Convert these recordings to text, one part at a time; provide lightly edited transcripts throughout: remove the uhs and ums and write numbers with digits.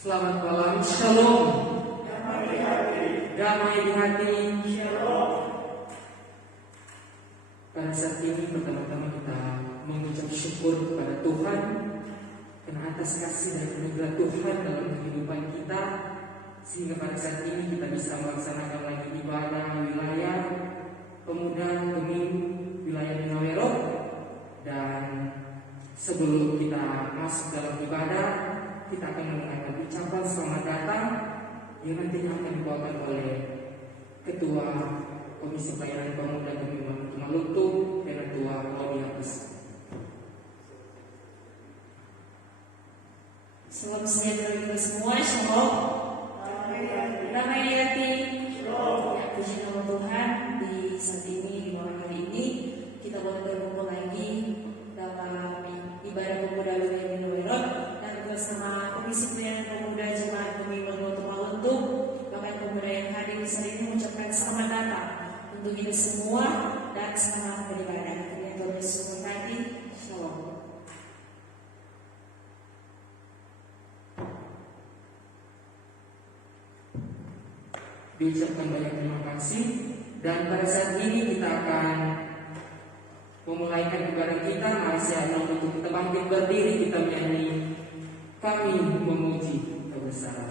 Selamat malam, shalom. Damai di hati, shalom. Pada saat ini pertama-tama kita mengucap syukur kepada Tuhan karena atas kasih dan anugerah Tuhan dalam kehidupan kita, sehingga pada saat ini kita bisa melaksanakan lagi ibadah wilayah pemuda Geming wilayah Minawero. Dan sebelum kita masuk dalam ibadah, kita akan mendengarkan ucapan selamat datang yang nantinya akan dibawakan oleh Ketua Komisi Pelayanan Pemuda Geming Maluku dan Ketua Claudia Pusat. Salam sejahtera kita semua, shalom. Damai di hati, shalom. Ya, puji nama Tuhan, di saat ini, di malam hari ini kita boleh berkumpul lagi dalam ibadah pemuda wilayah Minawero dan bersama Komisi Pelayanan Pemuda Jemaat Geming Maluku, bahkan pemuda yang hadir di saat ini mengucapkan selamat datang untuk kita semua dan selamat beribadah. Yang Tuhan Yesus memberkati, shalom. Diucapkan banyak terima kasih. Dan pada saat ini kita akan memulaikan ibadah kita. Mari saya untuk kita bangkit berdiri, kita menyanyi Kami Memuji Kebesaran.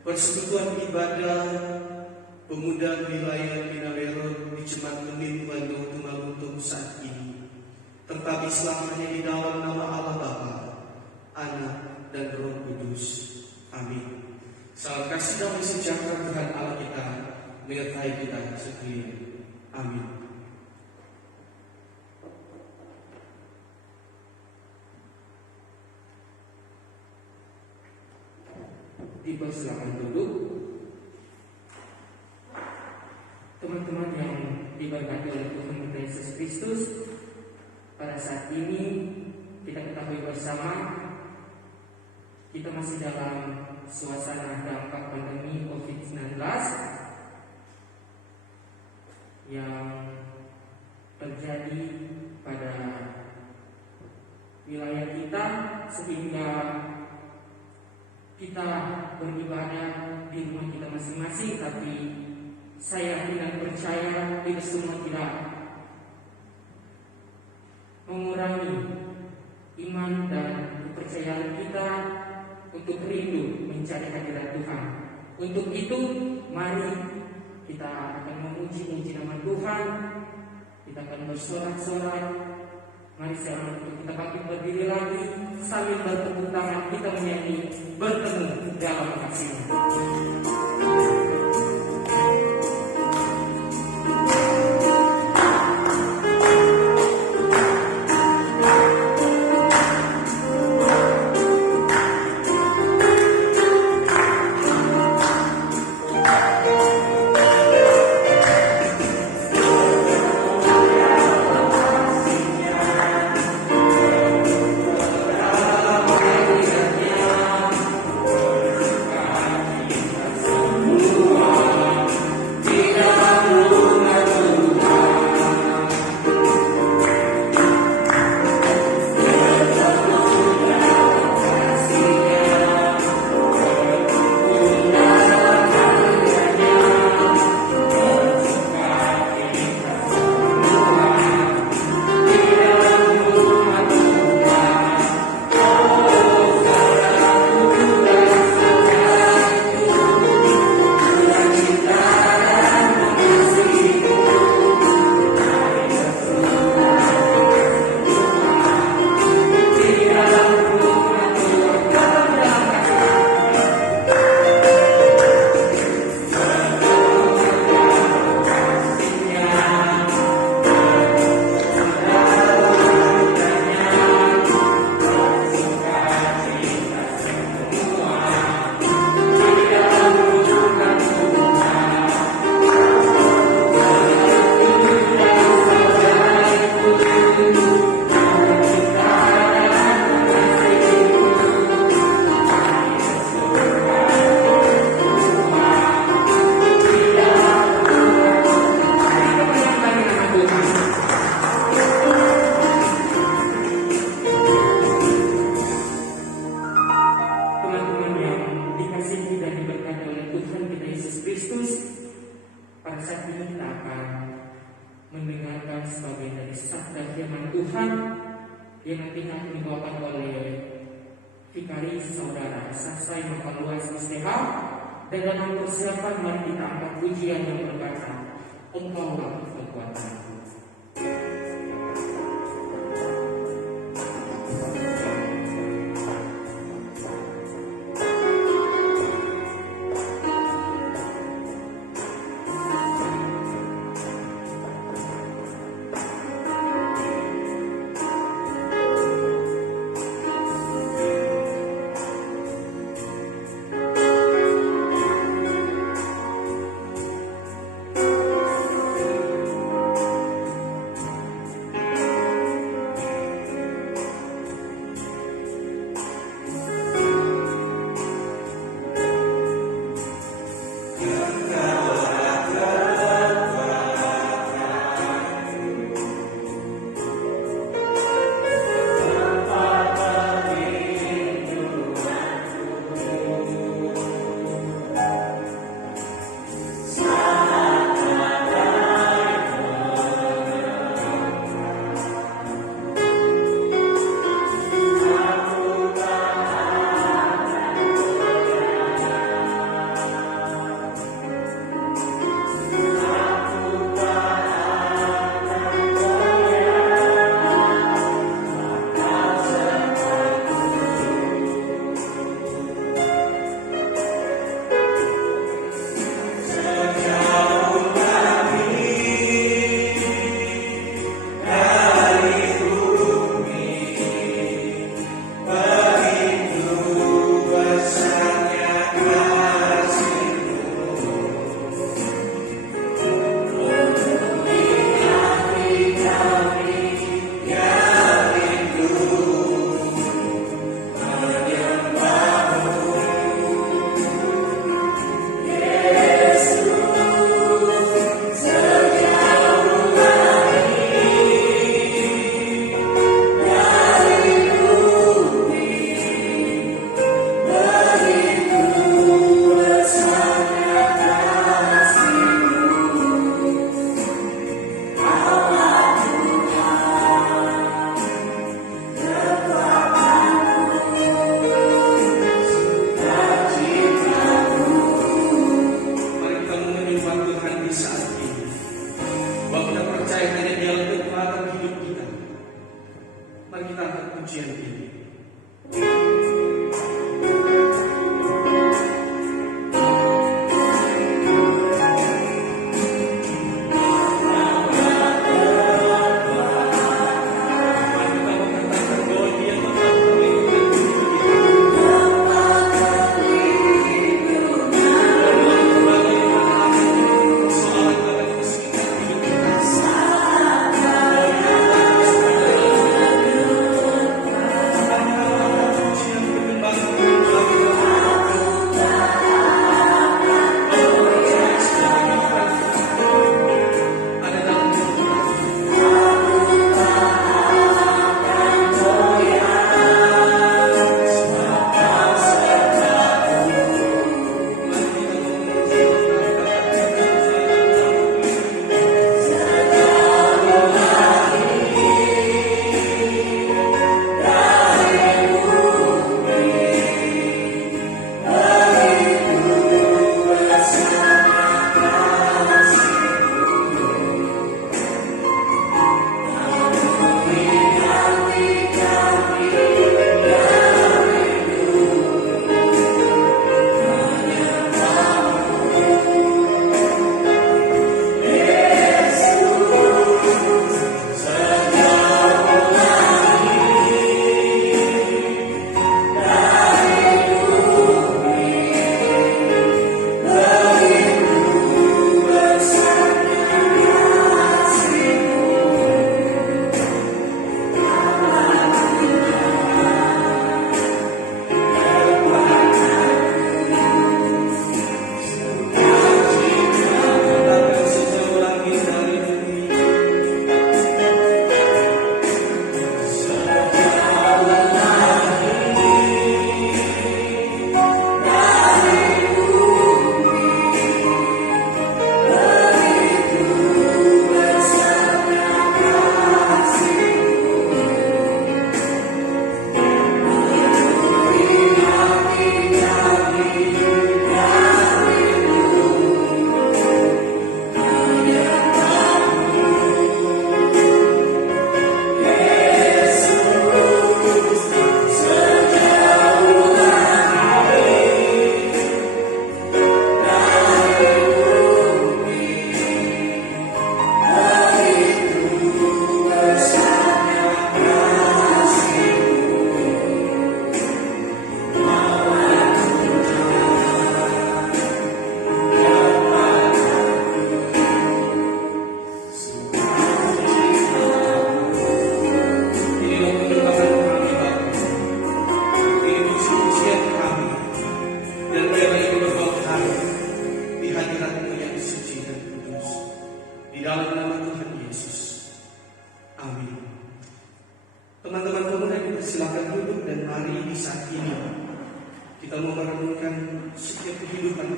Persekutuan ibadah pemuda wilayah Minawero di Jemaat Geming Maluku saat ini tertabis selamanya di dalam nama Allah Bapa, Anak dan Roh Kudus. Amin. Salam kasih damai sejahtera Tuhan Allah kita menyertai kita sekalian. Amin. Dipersilakan duduk. Teman-teman yang diberkati oleh Tuhan kita Yesus Kristus, pada saat ini kita ketahui bersama kita masih dalam suasana dampak pandemi COVID-19 yang terjadi pada wilayah kita, sehingga kita beribadah di rumah kita masing-masing, tapi saya tidak percaya itu semua tidak mengurangi iman dan kepercayaan kita untuk rindu mencari hadirat Tuhan. Untuk itu, mari kita akan memuji nama Tuhan. Kita akan bersorak-sorak. Mari sekarang untuk kita bangkit berdiri lagi sambil bertepuk tangan, kita menyanyi bertemu dalam kasih. Dan dalam persiapan mari kita angkat pujian yang berkata, Engkaulah kekuatanku.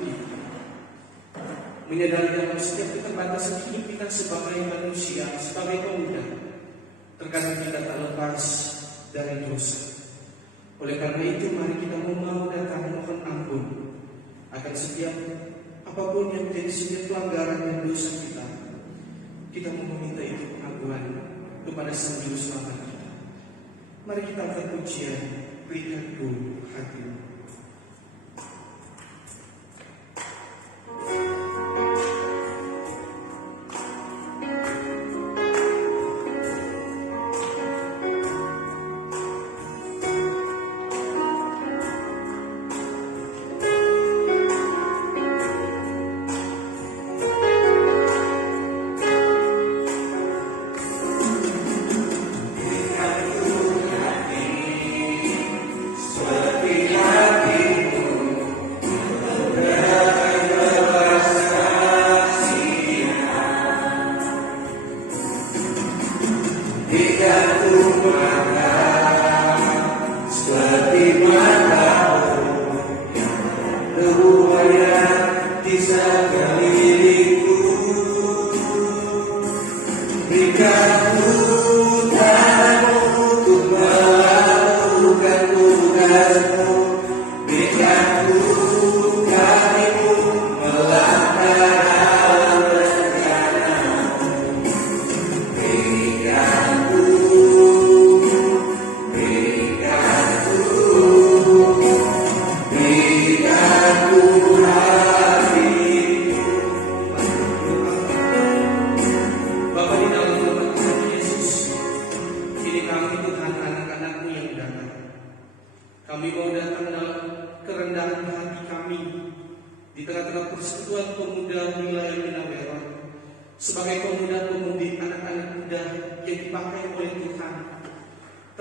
budi, menyadari dalam setiap keterbatasan hidup kita sebagai manusia, sebagai pemuda, terkadang kita tak lepas dari dosa. Oleh karena itu, mari kita mau datang mohon ampun akan setiap apapun yang menjadi setiap pelanggaran dan dosa kita. Kita mau meminta itu pengakuan kepada Sang Juru Selamat kita. Mari kita angkat pujian, berikan dulu hatimu.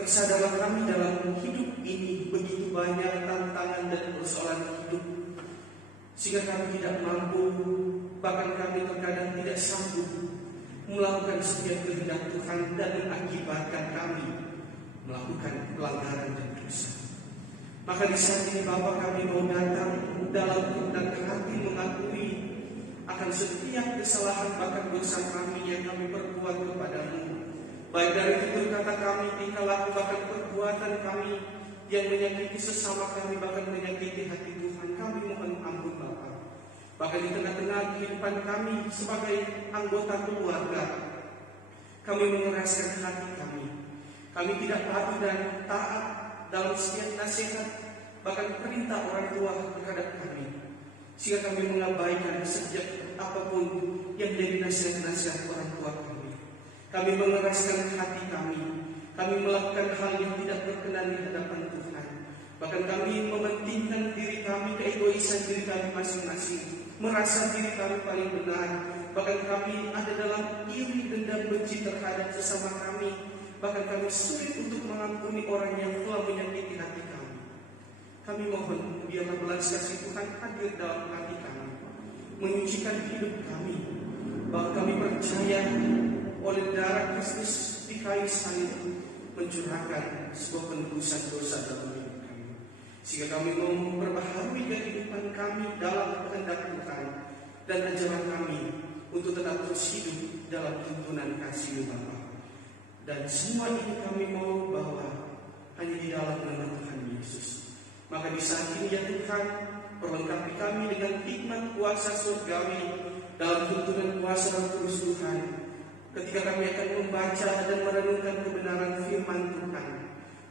Tersadarlah kami dalam hidup ini begitu banyak tantangan dan persoalan hidup, sehingga kami tidak mampu, bahkan kami terkadang tidak sanggup melakukan setiap kehendak Tuhan dan mengakibatkan kami melakukan pelanggaran dan dosa. Maka di saat ini Bapa, kami mau datang dalam kehendak hati mengakui akan setiap kesalahan bahkan dosa kami yang kami perbuat kepadamu. Baik dari tutur kata kami, tingkah laku, bahkan perbuatan kami yang menyakiti sesama kami, bahkan menyakiti hati Tuhan. Kami mohon ampun Bapa. Bahkan di tengah-tengah kehidupan kami sebagai anggota keluarga, kami mengeraskan hati kami. Kami tidak patuh dan taat dalam setiap nasihat, bahkan perintah orang tua terhadap kami, sehingga kami mengabaikan setiap apapun yang menjadi nasihat-nasihat orang tua kami. Kami mengeraskan hati kami. Kami melakukan hal yang tidak berkenan di hadapan Tuhan. Bahkan kami mementingkan diri kami, keegoisan diri kami masing-masing, merasa diri kami paling benar. Bahkan kami ada dalam iri, dendam, benci terhadap sesama kami. Bahkan kami sulit untuk mengampuni orang yang telah menyakiti hati kami. Kami mohon biarlah belas kasih Tuhan hadir dalam hati kami, menyucikan hidup kami, bahwa kami percaya oleh darah Kristus di kayu salib mencurahkan sebuah penebusan dosa dalam hidup kami, sehingga kami mau memperbaharui kehidupan kami dalam kehendak Tuhan, dan ajarlah kami untuk tetap terus hidup dalam tuntunan kasih Bapa. Dan semua ini kami mau bawa hanya di dalam nama Tuhan Yesus. Maka di saat ini ya Tuhan, perlengkapi kami dengan hikmat kuasa surgawi dalam tuntunan kuasa Roh Kudus Tuhan. Ketika kami akan membaca dan merenungkan kebenaran firman Tuhan,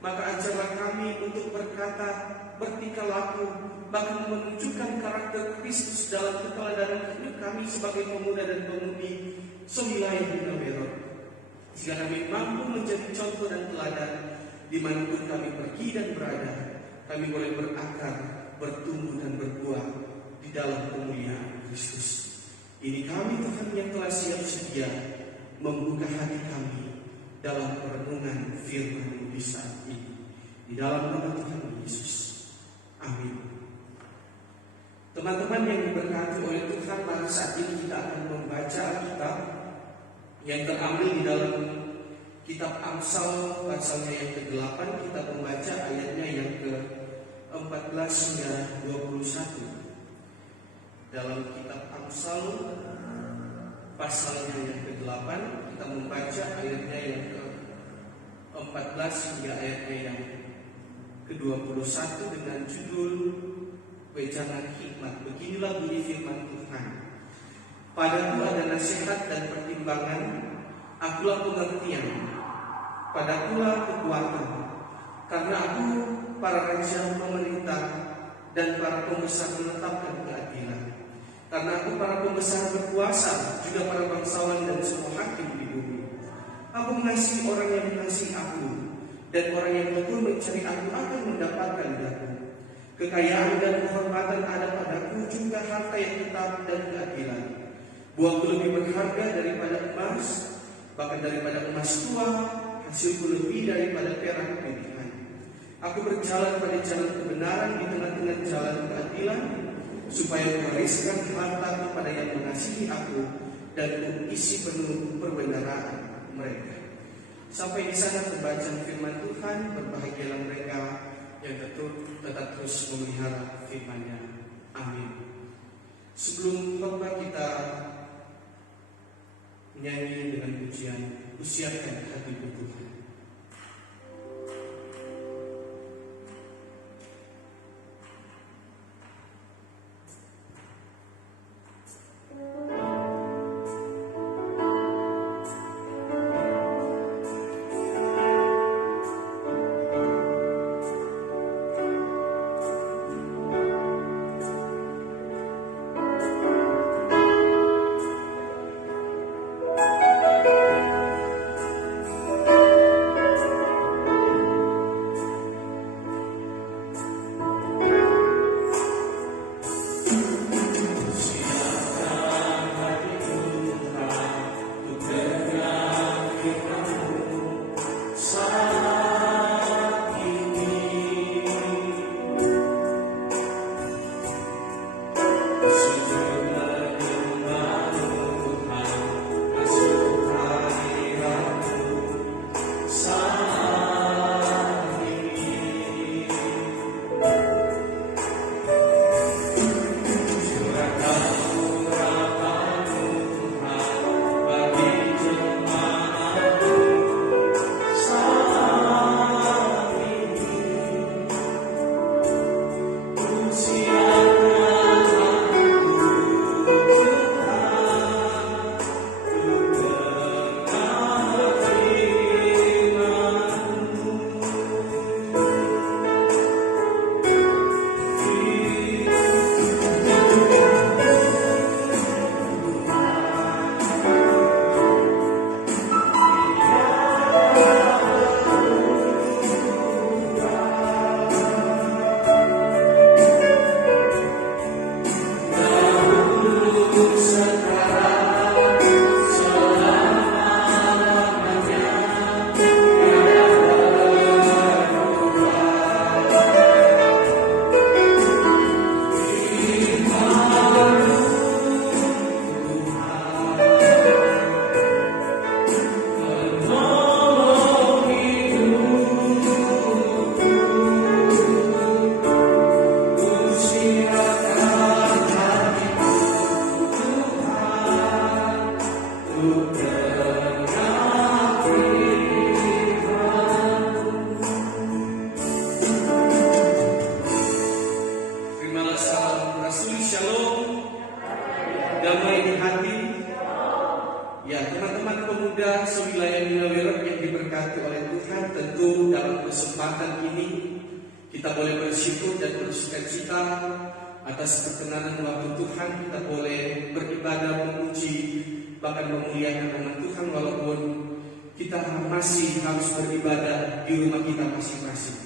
maka ajarlah kami untuk berkata, bertingkah laku, bahkan menunjukkan karakter Kristus dalam keteladanan hidup kami sebagai pemuda dan pemudi sewilayah Binawerot, sehingga kami mampu menjadi contoh dan teladan dimanapun kami pergi dan berada. Kami boleh berakar, bertumbuh dan berbuah di dalam kemuliaan Kristus. Ini kami Tuhan yang telah siap sedia membuka hati kami dalam perenungan firman-Mu di saat ini. Di dalam nama Tuhan Yesus. Amin. Teman-teman yang diberkati oleh Tuhan, pada saat ini kita akan membaca Alkitab yang terambil di dalam kitab Amsal pasalnya yang ke-8. Kita membaca ayatnya yang ke-14 hingga 21. dalam kitab Amsal pasalnya yang ke-8. Kita membaca ayatnya yang ke-14 hingga ayatnya yang ke-21 dengan judul Wejangan Hikmat. Beginilah bunyi firman Tuhan. Padaku ada nasihat dan pertimbangan, akulah pengertian, padakulah kekuatan. Karena aku, para raja memerintah, dan para pembesar menetapkan keadilan. Karena aku, para pembesar berkuasa, juga para bangsawan dan semua hakim di bumi. Aku mengasihi orang yang mengasihi aku, dan orang yang betul mencari aku akan mendapatkan aku. Kekayaan dan kehormatan ada padaku, juga harta yang tetap dan keadilan. Buahku lebih berharga daripada emas, bahkan daripada emas tua, hasilku lebih daripada perak pilihan. Aku berjalan pada jalan kebenaran di tengah-tengah jalan keadilan, supaya mewariskan harta kepada yang mengasihi aku, dan isi penuh perbendaharaan mereka. Sampai di sana pembacaan firman Tuhan. Berbahagialah mereka yang tetap terus memelihara firman-Nya. Amin. Sebelum khotbah kita menyanyi dengan pujian, usiakan hati Tuhan. Kesempatan ini kita boleh bersyukur dan bersukacita atas perkenanan waktu Tuhan. Kita boleh beribadah, memuji, bahkan memuliakan nama Tuhan walaupun kita masih harus beribadah di rumah kita masing-masing.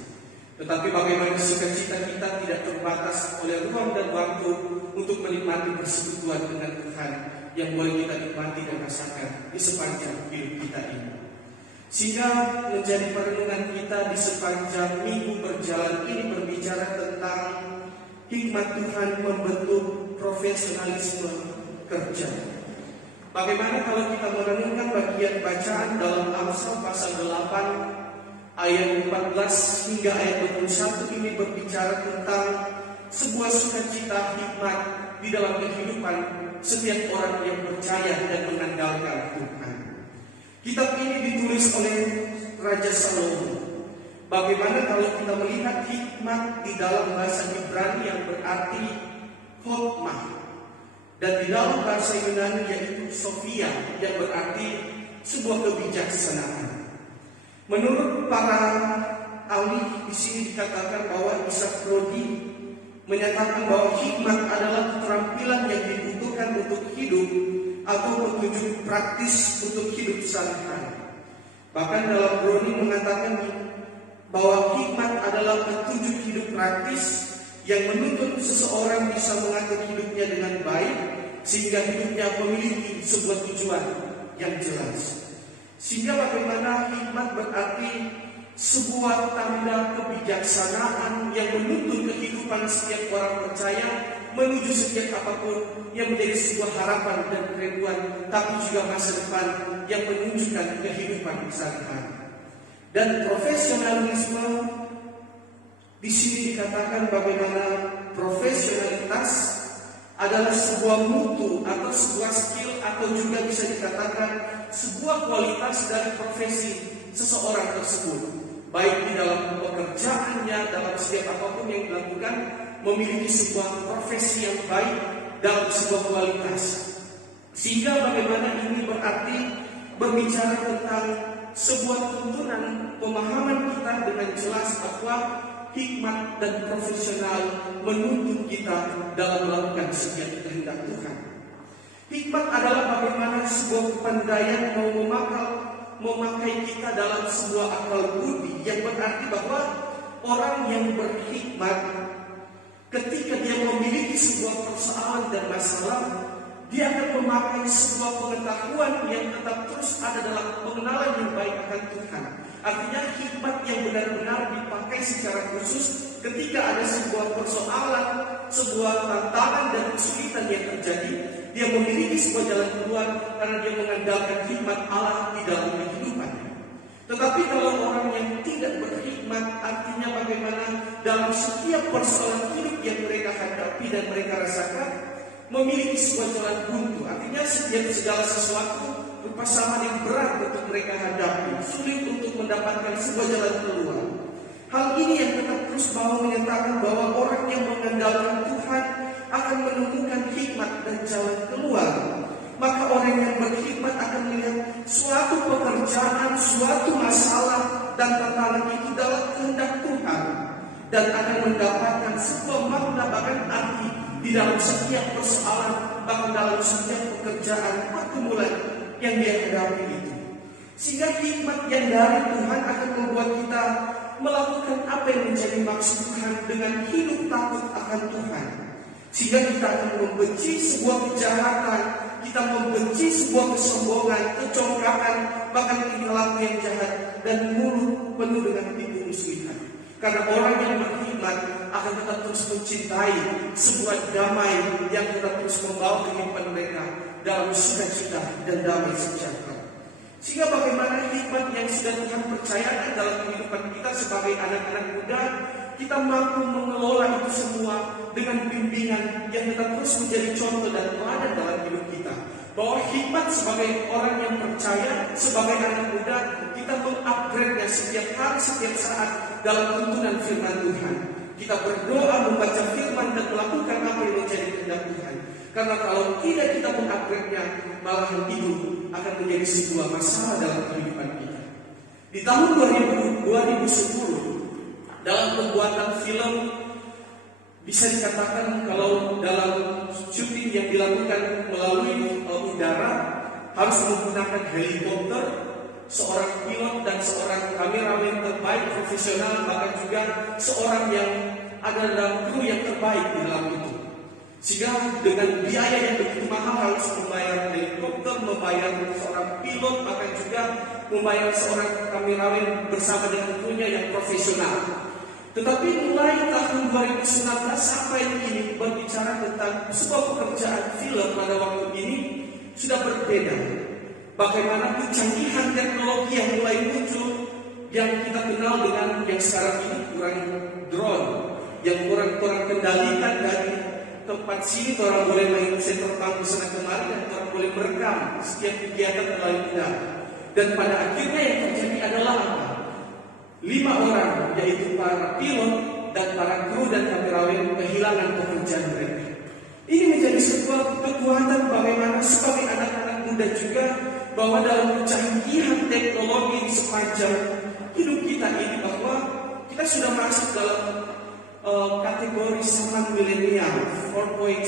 Tetapi bagaimana sukacita kita tidak terbatas oleh ruang dan waktu untuk menikmati persekutuan dengan Tuhan yang boleh kita nikmati dan rasakan di sepanjang hidup kita ini. Sehingga menjadi perenungan kita di sepanjang minggu berjalan ini berbicara tentang hikmat Tuhan membentuk profesionalisme kerja. Bagaimana kalau kita merenungkan bagian bacaan dalam Amsal pasal 8 ayat 14 hingga ayat 21 ini berbicara tentang sebuah sukacita hikmat di dalam kehidupan setiap orang yang percaya dan mengandalkan Tuhan. Kitab ini ditulis oleh Raja Salomo. Bagaimana kalau kita melihat hikmat di dalam bahasa Ibrani yang berarti hokmah, dan di dalam bahasa Yunani yaitu Sophia yang berarti sebuah kebijaksanaan. Menurut para ahli di sini dikatakan bahwa Isaac Rodi menyatakan bahwa hikmat adalah keterampilan yang dibutuhkan untuk hidup atau petunjuk praktis untuk hidup sehari-hari. Bahkan dalam Browni mengatakan bahwa hikmat adalah petunjuk hidup praktis yang menuntut seseorang bisa mengatur hidupnya dengan baik sehingga hidupnya memiliki sebuah tujuan yang jelas. Sehingga bagaimana hikmat berarti sebuah tanda kebijaksanaan yang menuntun kehidupan setiap orang percaya menuju setiap apapun yang menjadi sebuah harapan dan kerinduan, tapi juga masa depan yang menunjukkan kehidupan sehari-hari. Dan profesionalisme di sini dikatakan bagaimana profesionalitas adalah sebuah mutu atau sebuah skill atau juga bisa dikatakan sebuah kualitas dari profesi seseorang tersebut, baik di dalam pekerjaannya, dalam setiap apapun yang dilakukan, memiliki sebuah profesi yang baik dalam sebuah kualitas. Sehingga bagaimana ini berarti berbicara tentang sebuah tuntunan pemahaman kita dengan jelas bahwa hikmat dan profesional menuntun kita dalam melakukan setiap kehendak Tuhan. Hikmat adalah bagaimana sebuah kepandaian memakai kita dalam sebuah akal budi, yang berarti bahwa orang yang berhikmat ketika dia memiliki sebuah persoalan dan masalah, dia akan memakai sebuah pengetahuan yang tetap terus ada dalam pengenalan yang baik akan Tuhan. Artinya hikmat yang benar-benar dipakai secara khusus ketika ada sebuah persoalan, sebuah tantangan dan kesulitan yang terjadi, dia memiliki sebuah jalan keluar karena dia mengandalkan hikmat Allah di dalam kehidupannya. Tetapi kalau orang yang tidak berhikmat, artinya bagaimana dalam setiap persoalan hidup yang mereka hadapi dan mereka rasakan, memiliki sebuah jalan buntu. Artinya setiap segala sesuatu berpasangan yang berat untuk mereka hadapi, sulit untuk mendapatkan sebuah jalan keluar. Hal ini yang tetap terus mau menyatakan bahwa orang yang mengandalkan Tuhan akan menemukan hikmat dan jalan keluar. Maka orang yang berhikmat akan melihat suatu pekerjaan, suatu masalah dan tantangan itu dalam kehendak Tuhan, dan akan mendapatkan sebuah makna bahkan arti di dalam setiap persoalan, bahkan dalam setiap pekerjaan pergumulan yang dia hadapi itu. Sehingga hikmat yang dari Tuhan akan membuat kita melakukan apa yang menjadi maksud Tuhan dengan hidup takut akan Tuhan. Sehingga kita akan membenci sebuah kejahatan, kita membenci sebuah kesombongan, kecongkakan, bahkan perilaku yang jahat, dan mulut penuh dengan tipu muslihat. Karena orang yang berhikmat akan tetap terus mencintai sebuah damai yang tetap terus membawa kehidupan mereka dalam sukacita dan damai sejahtera. Sehingga bagaimana hikmat yang sudah Tuhan percayakan dalam kehidupan kita sebagai anak-anak muda, kita mampu mengelola itu semua dengan bimbingan yang tetap terus menjadi contoh dan teladan dalam hidup kita. Bahwa hikmat sebagai orang yang percaya, sebagai anak muda, kita mengupgrade-nya setiap hari, setiap saat dalam tuntunan firman Tuhan. Kita berdoa, membaca firman dan melakukan apa yang menjadi kehendak Tuhan. Karena kalau tidak kita mengupgrade-nya, malahan itu akan menjadi sebuah masalah dalam kehidupan kita. Di tahun 2010, dalam pembuatan film, bisa dikatakan kalau dalam syuting yang dilakukan melalui udara harus menggunakan helikopter, seorang pilot dan seorang kameramen terbaik profesional, bahkan juga seorang yang ada dalam kru yang terbaik di dalam itu. Sehingga dengan biaya yang begitu mahal harus membayar helikopter, membayar seorang pilot, bahkan juga membayar seorang kameramen bersama dengan krunya yang profesional. Tetapi mulai tahun 2019 sampai ini berbicara tentang sebuah pekerjaan film pada waktu ini sudah berbeda. Bagaimana kecanggihan teknologi yang mulai muncul, yang kita kenal dengan yang sekarang ini kurang drone, yang kurang kendalikan dari tempat sini orang boleh main setor bangku sana kemari dan orang boleh merekam setiap kegiatan melalui udara. Dan pada akhirnya yang terjadi adalah apa? 5 orang, yaitu para pilot dan para kru dan kameramen kehilangan pekerjaan mereka. Ini menjadi sebuah kekuatan bagaimana sebagai anak-anak muda juga, bahwa dalam kecanggihan teknologi sepanjang hidup kita ini, bahwa kita sudah masuk dalam kategori zaman milenial 4.0,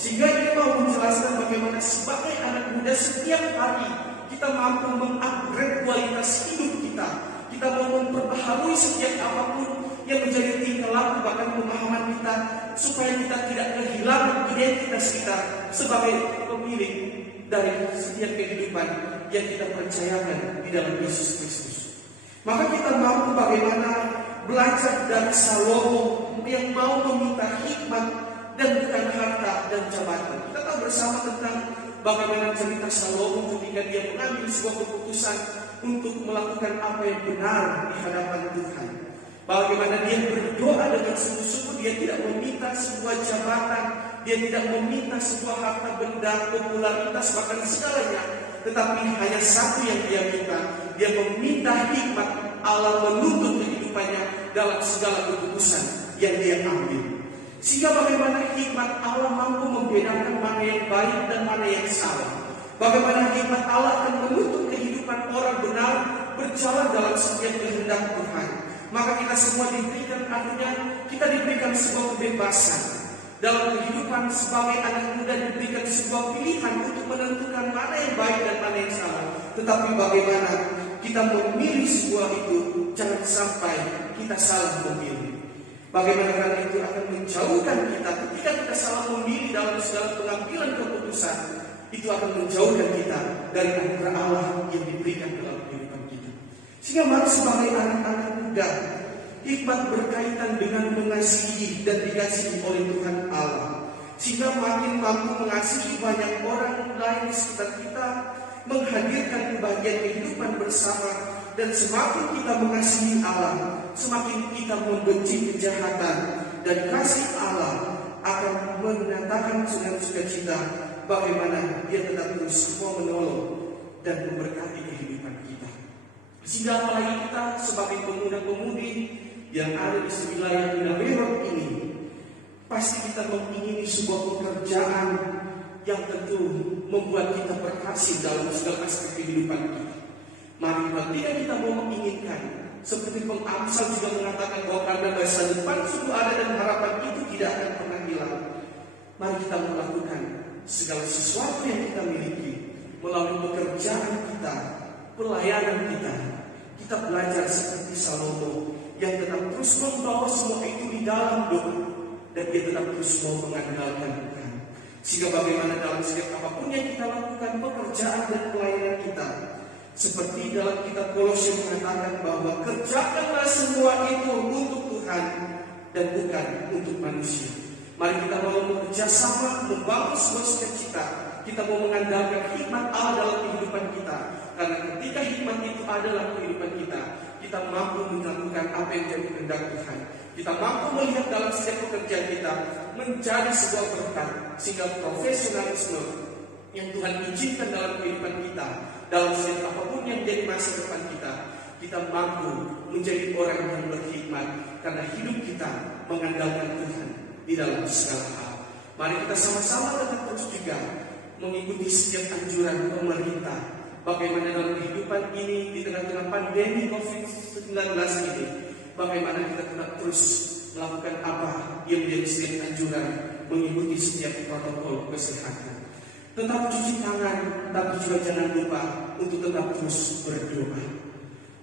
sehingga ini mau menjelaskan bagaimana sebagai anak muda setiap hari kita mampu mengupgrade kualitas hidup kita. Kita mau memperbaharui setiap apapun yang menjadi tingkah laku bahkan pemahaman kita, supaya kita tidak kehilangan identitas kita sebagai pemilik dari setiap kehidupan yang kita percayakan di dalam Yesus Kristus. Maka kita mampu bagaimana belajar dari Salomo yang mau meminta hikmat dan bukan harta dan jabatan. Kita tahu bersama tentang bagaimana cerita Salomo ketika dia mengambil sebuah keputusan untuk melakukan apa yang benar di hadapan Tuhan. Bagaimana dia berdoa dengan sungguh-sungguh, dia tidak meminta sebuah jabatan, dia tidak meminta sebuah harta benda, popularitas, bahkan segalanya. Tetapi hanya satu yang dia minta, dia meminta hikmat Allah menuntun kehidupannya dalam segala keputusan yang dia ambil. Sehingga bagaimana hikmat Allah mampu membedakan mana yang baik dan mana yang salah. Bagaimana hikmat Allah akan menuntun kehidupan orang benar berjalan dalam setiap kehendak Tuhan. Maka kita semua diberikan, artinya kita diberikan sebuah kebebasan dalam kehidupan sebagai anak muda, diberikan sebuah pilihan untuk menentukan mana yang baik dan mana yang salah. Tetapi bagaimana kita memilih sebuah itu, jangan sampai kita salah memilih. Bagaimana karena itu akan menjauhkan kita ketika kita salah memilih dalam segala pengambilan keputusan, itu akan menjauhkan kita dari anugerah Allah yang diberikan dalam kehidupan kita. Sehingga mari sebagai anak-anak muda, hikmat berkaitan dengan mengasihi dan dikasihi oleh Tuhan Allah. Sehingga makin mampu mengasihi banyak orang lain di sekitar kita, menghadirkan kebahagiaan kehidupan bersama. Dan semakin kita mengasihi Allah, semakin kita membenci kejahatan, dan kasih Allah akan menyatakan dengan sukacita bagaimana Dia tetap terus mau menolong dan memberkati kehidupan kita. Sehingga apalagi kita sebagai pemuda-pemudi yang ada di wilayah Minaberok ini, pasti kita mengingini sebuah pekerjaan yang tentu membuat kita berhasil dalam segala aspek kehidupan kita. Mari ketika kita mau menginginkan, seperti pengamsal juga mengatakan bahwa karena masa depan sungguh ada dan harapan itu tidak akan pernah hilang. Mari kita melakukan segala sesuatu yang kita miliki melalui pekerjaan kita, pelayanan kita. Kita belajar seperti Salomo yang tetap terus membawa semua itu di dalam doa, dan dia tetap terus mau mengandalkan Tuhan. Sehingga bagaimana dalam setiap apapun yang kita lakukan, pekerjaan dan pelayanan kita, seperti dalam kitab Kolose mengatakan bahwa kerjakanlah semua itu untuk Tuhan dan bukan untuk manusia. Mari kita mau bekerja sama, membangun sebuah cita-cita. Kita mau mengandalkan hikmat Allah dalam kehidupan kita. Karena ketika hikmat itu ada dalam kehidupan kita, kita mampu melakukan apa yang jadi kehendak Tuhan. Kita mampu melihat dalam setiap pekerjaan kita menjadi sebuah berkat, sehingga profesionalisme yang Tuhan izinkan dalam kehidupan kita, dalam setiap apapun yang menjadi masa depan kita, kita mampu menjadi orang yang berhikmat karena hidup kita mengandalkan Tuhan di dalam segala hal. Mari kita sama-sama tetap terus juga mengikuti setiap anjuran pemerintah. Bagaimana dalam kehidupan ini di tengah-tengah pandemi COVID-19 ini, bagaimana kita tetap terus melakukan apa yang menjadi setiap anjuran, mengikuti setiap protokol kesehatan. Tetap cuci tangan, tapi juga jangan lupa untuk tetap terus berdoa.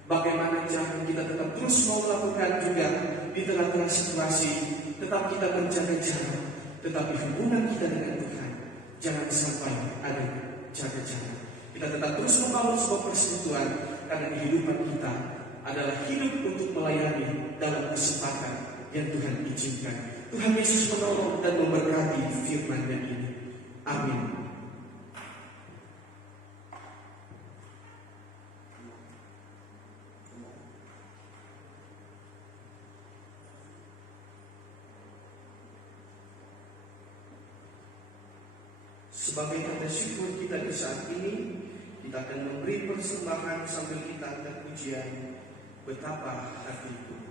Bagaimana cara kita tetap terus mau melakukan juga di tengah-tengah situasi, tetap kita menjaga jarak, tetapi hubungan kita dengan Tuhan jangan sampai ada jaga jarak. Kita tetap terus membangun sebuah persekutuan, karena kehidupan kita adalah hidup untuk melayani dalam kesempatan yang Tuhan izinkan. Tuhan Yesus menolong dan memberkati firman-Nya ini. Amin. Sebagai tanda syukur kita di saat ini, kita akan memberi persembahan sambil kita angkat pujian Betapa Hatiku.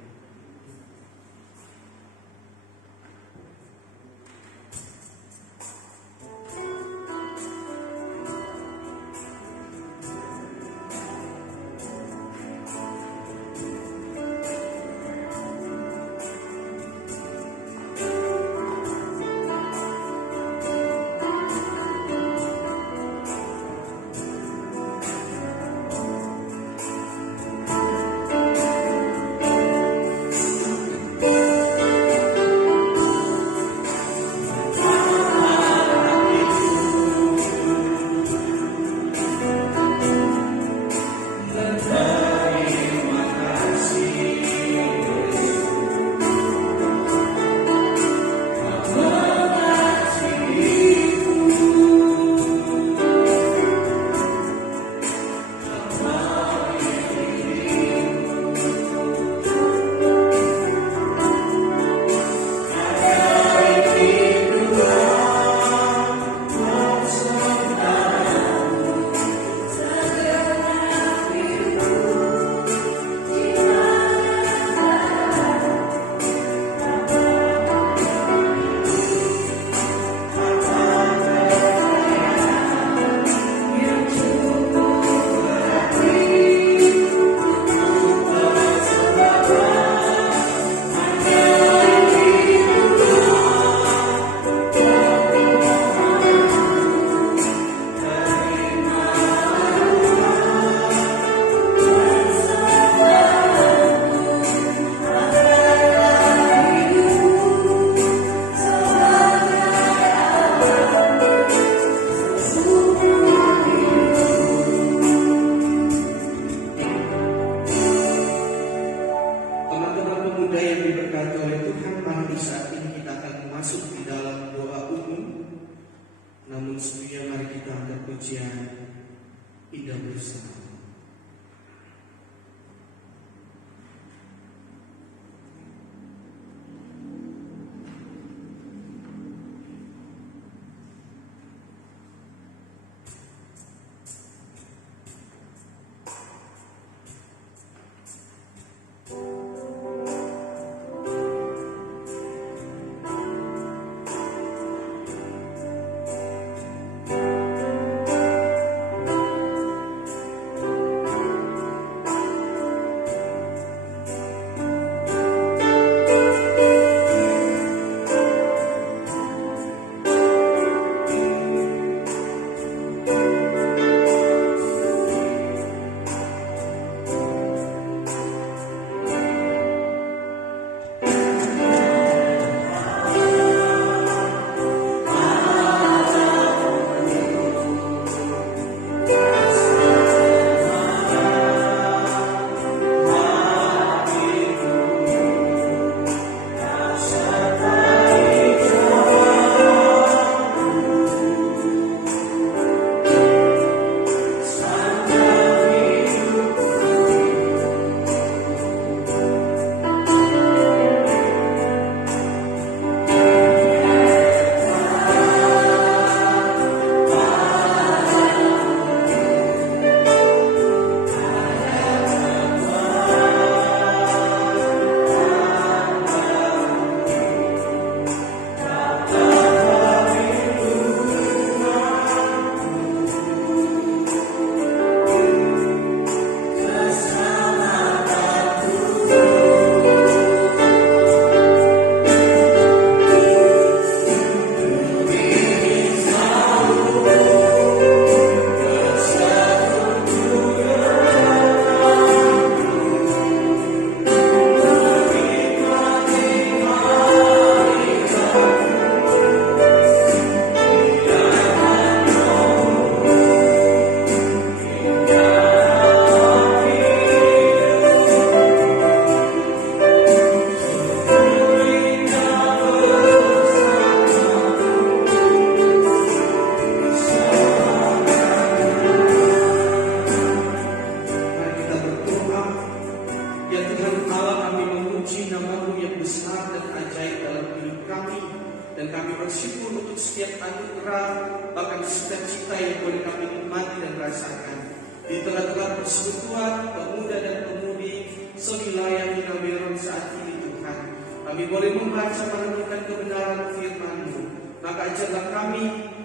sukacita yang boleh kami nikmati dan rasakan. Di tengah-tengah persekutuan pemuda dan pemudi sewilayah Binaweron saat ini Tuhan, kami boleh membaca merenungkan kebenaran firman-Mu. Maka ajarlah kami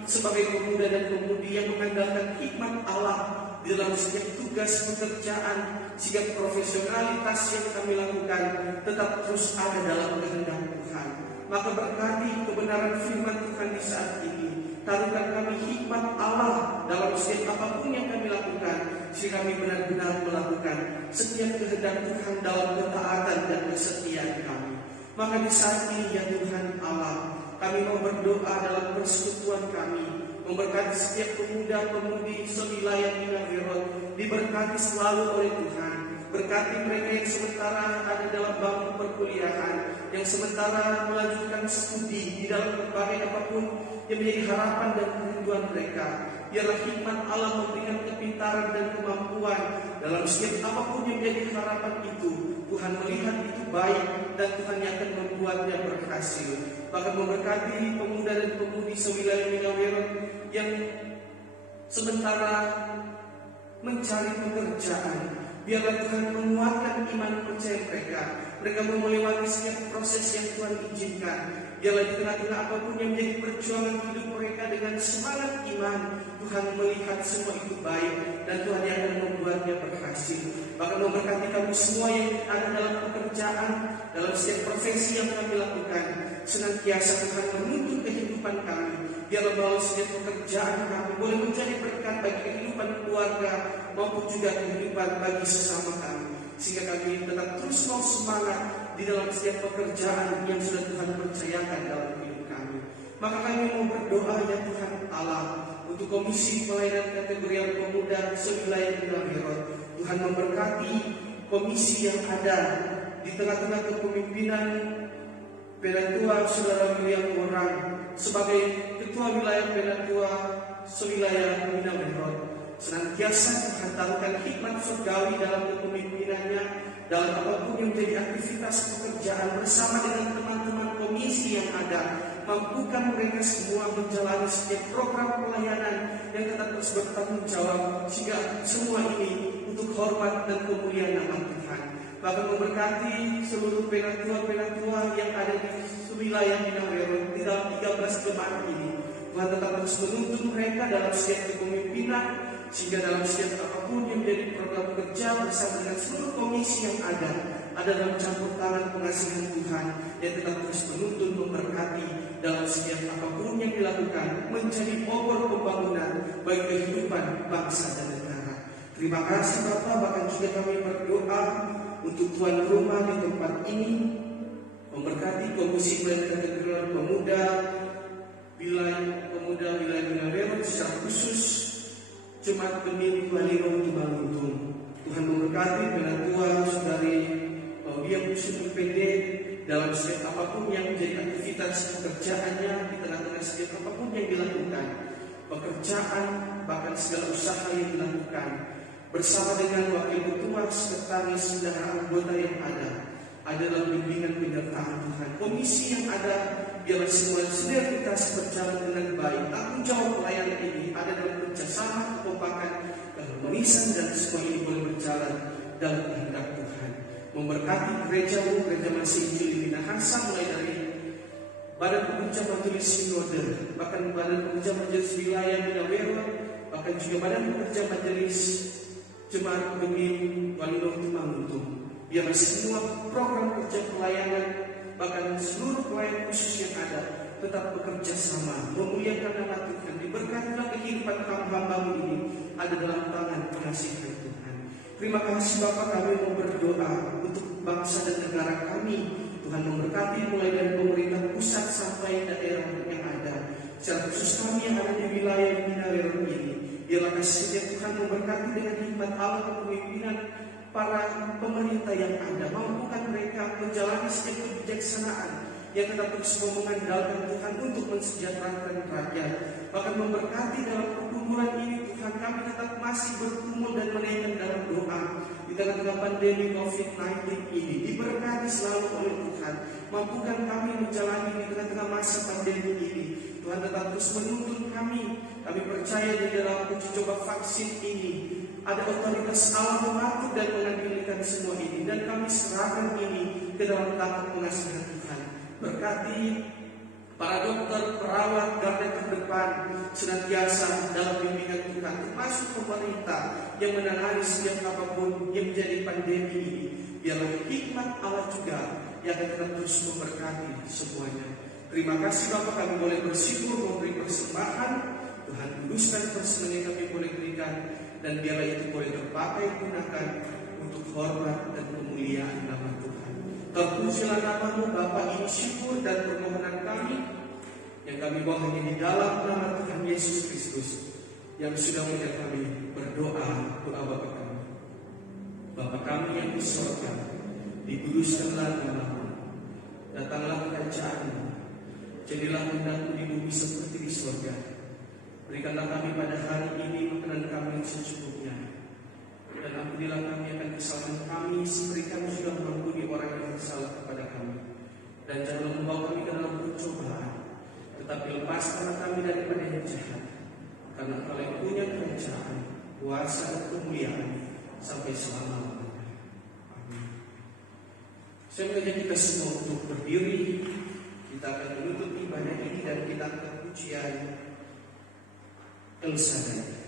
sebagai pemuda dan pemudi yang mengandalkan hikmat Allah di dalam setiap tugas pekerjaan, sehingga profesionalitas yang kami lakukan tetap terus ada dalam kehendak Tuhan. Maka berkati kebenaran firman Tuhan di saat ini. Taruhkan kami hikmat Allah dalam setiap apapun yang kami lakukan, sehingga kami benar-benar melakukan setiap kehendak Tuhan dalam ketaatan dan kesetiaan kami. Maka di saat ini ya Tuhan Allah, kami mau berdoa dalam persekutuan kami, memberkati setiap pemuda-pemudi sewilayah Binaweron, diberkati selalu oleh Tuhan. Berkati mereka yang sementara ada dalam bangku perkuliahan, yang sementara melanjutkan studi di dalam berbagai apapun yang menjadi harapan dan kerinduan mereka. Biarlah hikmat Allah memberikan kepintaran dan kemampuan dalam setiap apapun yang menjadi harapan itu. Tuhan melihat itu baik dan Tuhan yang akan membuatnya berhasil. Bahkan memberkati pemuda dan pemudi sewilayah Binaweron yang sementara mencari pekerjaan. Biarlah Tuhan menguatkan iman percaya mereka. Mereka mau melewati setiap proses yang Tuhan izinkan. Biarlah di tengah-tengah apapun yang menjadi perjuangan hidup mereka dengan semangat iman, Tuhan melihat semua itu baik dan Tuhan yang akan membuatnya berhasil. Bahkan memberkati kami semua yang ada dalam pekerjaan, dalam setiap profesi yang kami lakukan. Senantiasa Tuhan menuntun kehidupan kami. Biarlah melalui setiap pekerjaan kami boleh menjadi berkat bagi kehidupan keluarga maupun juga kehidupan bagi sesama kami. Sehingga kami tetap terus mau semangat di dalam setiap pekerjaan yang sudah Tuhan percayakan dalam hidup kami. Maka kami mau berdoa ya Tuhan Allah untuk Komisi Pelayanan Kategorial Pemuda sewilayah Binaweron. Tuhan memberkati komisi yang ada di tengah-tengah kepemimpinan Penatua Saudara William Orang sebagai Ketua Wilayah Penatua sewilayah Binaweron. Senantiasa Tuhan taruhkan hikmat surgawi dalam kepemimpinannya, dalam apapun yang menjadi aktivitas pekerjaan bersama dengan teman-teman komisi yang ada. Mampukan mereka semua menjalani setiap program pelayanan yang tetap terus bertanggung jawab, sehingga semua ini untuk hormat dan kemuliaan nama Tuhan. Bahkan memberkati seluruh penatua-penatua yang ada di wilayah Binaweron di dalam 13 jemaat ini. Tuhan tetap terus menuntun mereka dalam setiap kepemimpinan, sehingga dalam setiap apapun yang menjadi program kerja bersama dengan seluruh komisi yang ada dalam campur tangan pengasihan Tuhan yang tetap terus menuntun memberkati dalam setiap apapun yang dilakukan menjadi obor pembangunan bagi kehidupan bangsa dan negara. Terima kasih Bapak. Bahkan juga kami berdoa untuk tuan rumah di tempat ini, memberkati Komisi Pelayanan Kategorial Pemuda wilayah Binaweron secara khusus Jemaat Gemini Walirong Tubaluntung. Tuhan memberkati Penatua Saudari Biang Sutur PD dalam setiap apapun yang menjadi aktivitas pekerjaannya, di tengah-tengah setiap apapun yang dilakukan, pekerjaan bahkan segala usaha yang dilakukan, bersama dengan Wakil Ketua, Sekretaris dan anggota yang ada dalam bimbingan penyertaan Tuhan. Komisi yang ada biarlah semua sinergitas berjalan dengan baik. Tanggung jawab pelayanan ini ada dalam kerjasama, kekompakan, keharmonisan, dan semua ini boleh berjalan dalam kehendak Tuhan. Memberkati gereja-Mu, Gereja Masih Injil Minahasa, mulai dari Badan Pekerja Majelis Sinode, bahkan Badan Pekerja Majelis Wilayah Binaweron, bahkan juga Badan Pekerja Majelis Jemaat Gemini Walirong Tubaluntung. Biarlah semua program kerja pelayanan, bahkan seluruh pelayan khusus yang ada tetap bekerja sama, memuliakan nama Tuhan. Diberkatilah kehidupan hamba-Mu ini ada dalam tangan pengasihan Tuhan. Terima kasih Bapak, kami mau berdoa untuk bangsa dan negara kami. Tuhan memberkati mulai dari pemerintah pusat sampai daerah yang ada. Secara khusus kami yang ada di wilayah Binaweron ini, biarlah kasih Tuhan memberkati dengan hikmat Allah kepemimpinan para pemerintah yang ada. Mampukan mereka menjalani setiap kebijaksanaan yang tetap terus mengandalkan Tuhan untuk mensejahterakan rakyat. Bahkan memberkati dalam perkumpulan ini Tuhan, kami tetap masih berkumpul dan menaikkan dalam doa di tengah-tengah pandemi COVID-19 ini. Diberkati selalu oleh Tuhan. Mampukan kami menjalani di tengah-tengah masa pandemi ini. Tuhan tetap terus menuntun kami Kami percaya di dalam uji coba vaksin ini ada otoritas Allah mengatur dan mengendalikan semua ini, dan kami serahkan ini ke dalam tangan pengasihan Tuhan. Berkati para dokter, perawat, garda terdepan senantiasa dalam bimbingan Tuhan, termasuk pemerintah yang menangani setiap apapun yang menjadi pandemi ini. Biarlah hikmat Allah juga yang akan terus memberkati semuanya. Terima kasih Bapak, kami boleh bersyukur memberi persembahan. Tuhan kuduskan persembahan yang kami boleh berikan, dan biarlah itu boleh terpakai gunakan untuk hormat dan kemuliaan nama Tuhan. Terpujilah nama-Mu Bapa, ini syukur dan permohonan kami yang kami bawa hanya di dalam nama Tuhan Yesus Kristus yang sudah melihat kami berdoa. Doa Bapa kami. Bapa kami yang di surga, dikuduskanlah nama-Mu, datanglah kerajaan-Mu, jadilah kehendak-Mu di bumi seperti di surga. Berikanlah kami pada hari ini makanan kami yang secukupnya, dan ampunilah kami akan kesalahan kami seperti kami sudah mengampuni orang yang bersalah kepada kami. Dan janganlah membawa kami ke dalam pencobaan, tetapi lepaskanlah kami daripada yang jahat, karena Engkau yang punya kerajaan, kuasa dan kemuliaan sampai selama-lamanya. Amin. Saya mengajak kita semua untuk berdiri. Kita akan menutup ibadah ini dan kita akan pujian El Shaddai.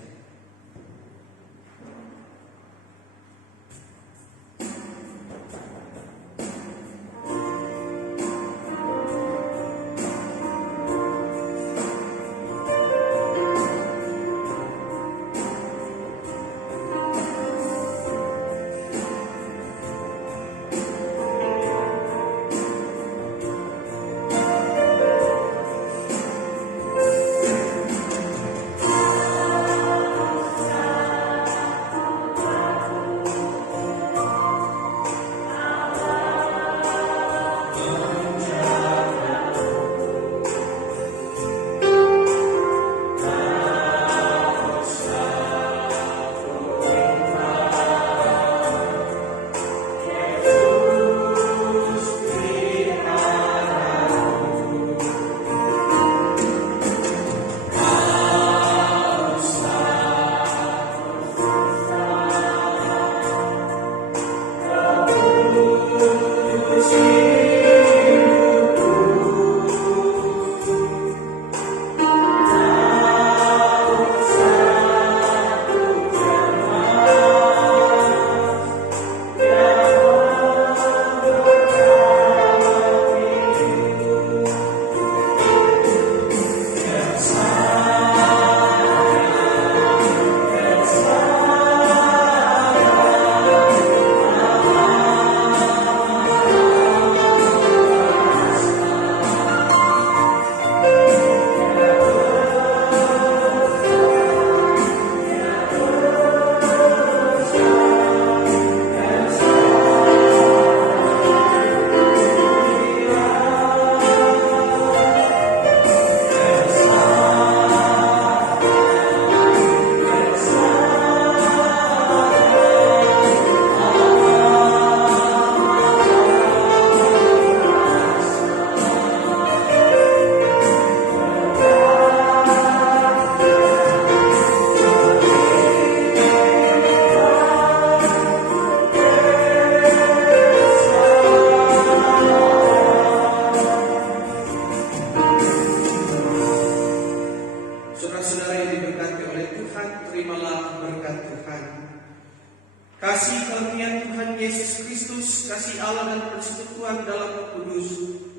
Kasih karunia Tuhan Yesus Kristus, kasih Allah dan persekutuan dalam Roh Kudus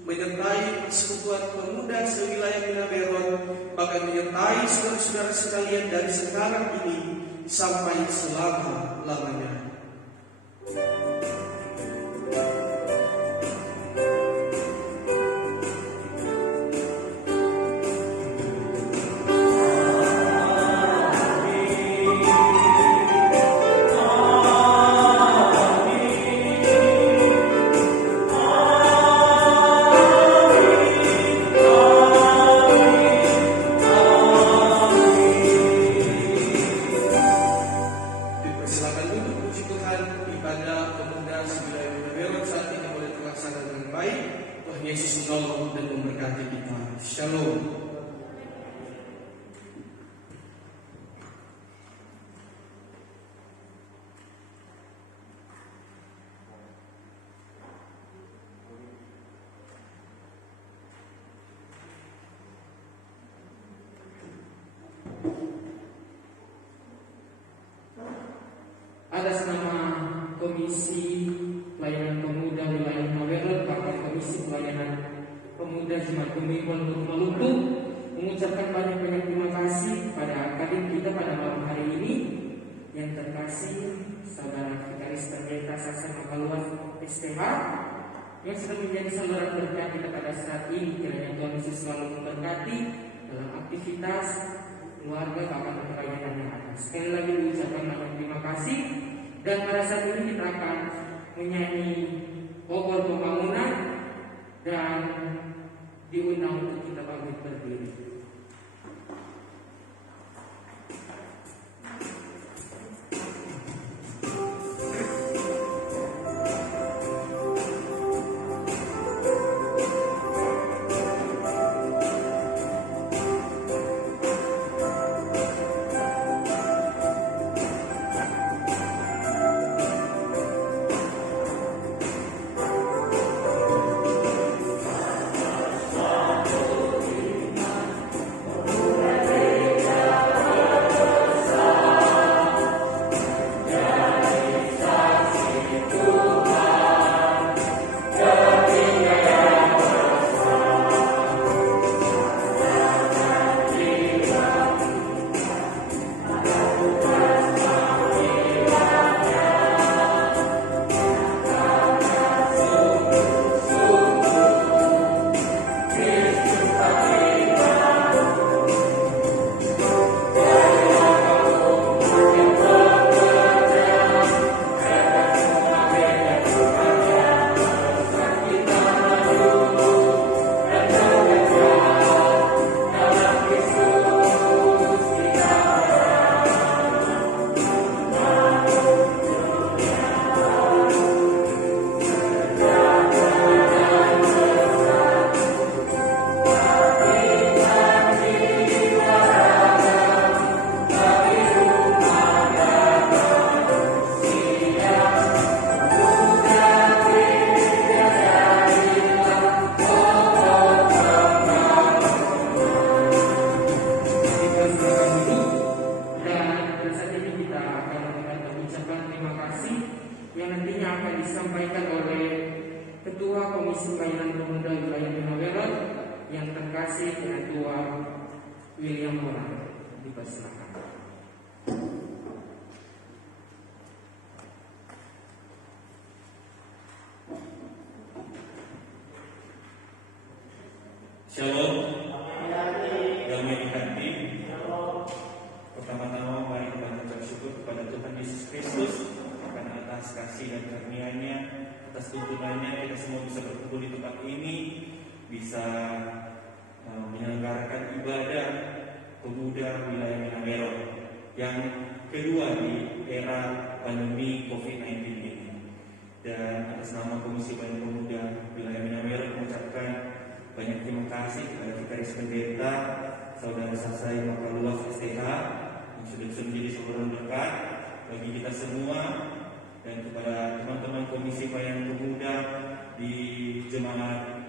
menyertai persekutuan pemuda sewilayah Minaberon, bahkan menyertai saudara-saudara sekalian dari sekarang ini sampai selama-lamanya. Ibadah Komisi Pelayanan Pemuda Wilayah Nawero, bahkan Komisi Pelayanan Pemuda Jemaat Bumi Maluku mengucapkan banyak-banyak terima kasih pada akademik kita pada malam hari ini. Yang terkasih Saudara Vikaris Pendeta Sasan Makaluas STH yang sudah menjadi saluran berkat kita pada saat ini. Kiranya Tuhan Yesus selalu memberkati dalam aktivitas keluarga bahkan pelayanan yang ada. Sekali lagi mengucapkan banyak terima kasih. Dan pada saat ini kita akan menyanyi obor pembangunan dan diundang untuk kita bangkit berdiri. Shalom, damai di hati. Pertama-tama mari kita mengucap syukur kepada Tuhan Yesus Kristus karena atas kasih dan karunia-Nya, atas tuntunannya kita semua bisa berkumpul di tempat ini, bisa menyelenggarakan ibadah pemuda wilayah Minamero yang kedua di era pandemi COVID-19 ini. Dan atas nama Komisi Pelayanan Pemuda wilayah Minamero mengucapkan banyak terima kasih kepada Vikaris Pendeta Saudara Sasai Makaluas STH yang sudah menjadi saluran berkat bagi kita semua, dan kepada teman-teman Komisi Pelayanan Pemuda di Jemaat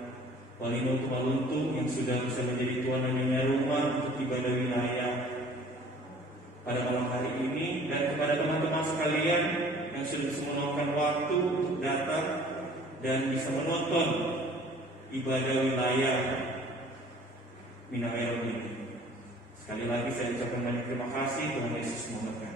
Walino Tumaluntu yang sudah bisa menjadi tuan dan nyonya rumah untuk ibadah wilayah pada malam hari ini, dan kepada teman-teman sekalian yang sudah bisa meluangkan waktu untuk datang dan bisa menonton ibadah wilayah Minamero ini. Sekali lagi saya ucapkan banyak terima kasih. Tuhan Yesus memberkati.